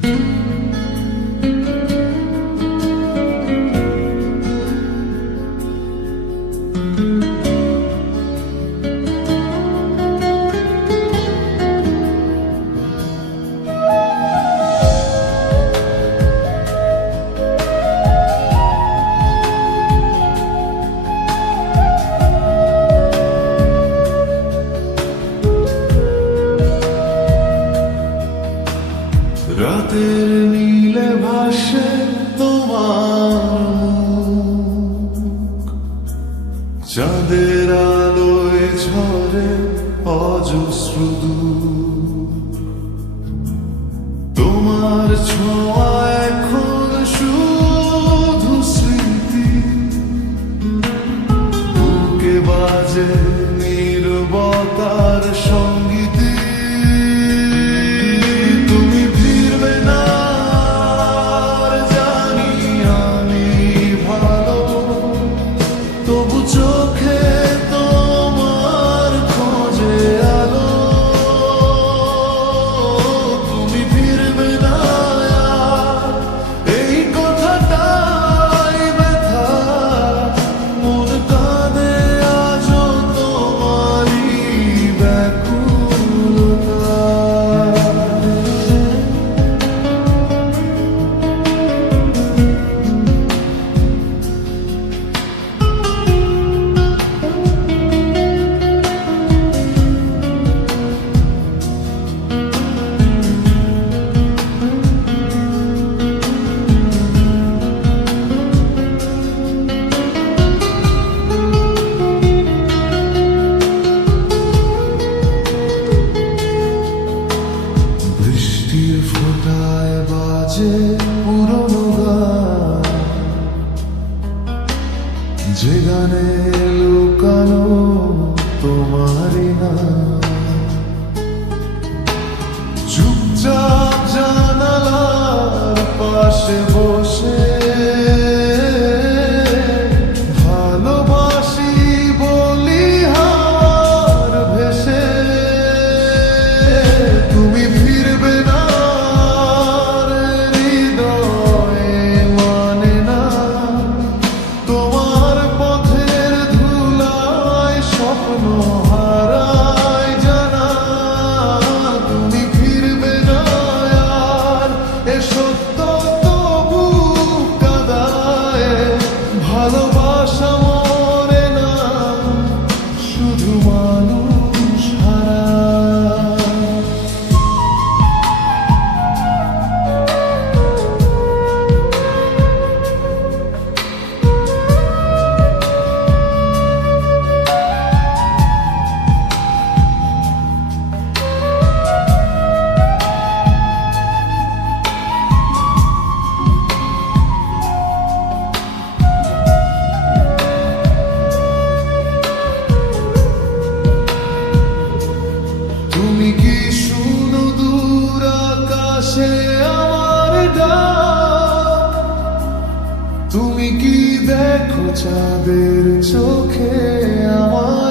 Música রাতের নীলে ভাসে তোমার চাঁদের আলোয় ঝরে অজস্র তোমার ছোঁয়া took her যে পুরনো গান যে গানে লুকানো তোমারই না চুপচাপ জানালা তুমি কি দেখো চাঁদের চোখে আমার